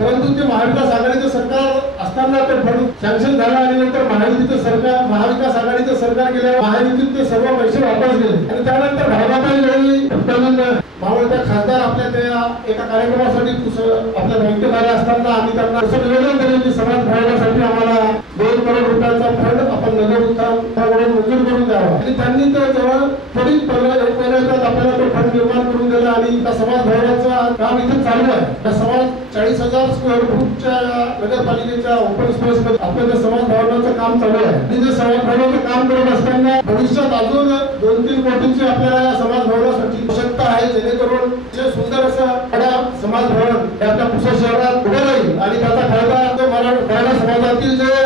परंतु ते महाविकास आघाडीचं सरकार असताना ते फंड सँक्शन झाला आणि नंतर महाविकास आघाडीचं सरकार गेल्यावर महायुतीत ते सर्व पैसे वापस गेले आणि त्यानंतर भाजपाने वेळी मावळत्या खासदार आपल्या त्या एका कार्यक्रमासाठी आपल्या बँकेत आले असताना आम्ही त्यांना असं निवेदन दिले की समाज भरण्यासाठी आम्हाला 2 करोड रुपयाचा फंड आपण नगर उत्थानाकडून मंजूर करून द्यावा आणि त्यांनी तर जवळ त्वरित 1 महिन्यात आपल्याला तो फंड निर्माण करून दिला आणि त्या समाज भवनाचं काम इथे चालू आहे. त्या समाज 40,000 स्क्वेअर फूटच्या नगरपालिकेच्या ओपन स्पेस मध्ये आपल्या समाज भवनाचं काम चालू आहे आणि ते समाज भवनाचं काम करत असताना भविष्यात अजून 2-3 कोटींची आपल्याला समाज भवनासाठी आवश्यकता आहे जेणेकरून जे सुंदर असं समाज भवन आपल्या पुसद शहरात उभं राहील आणि त्याचा फायदा तो मराठा समाजातील जे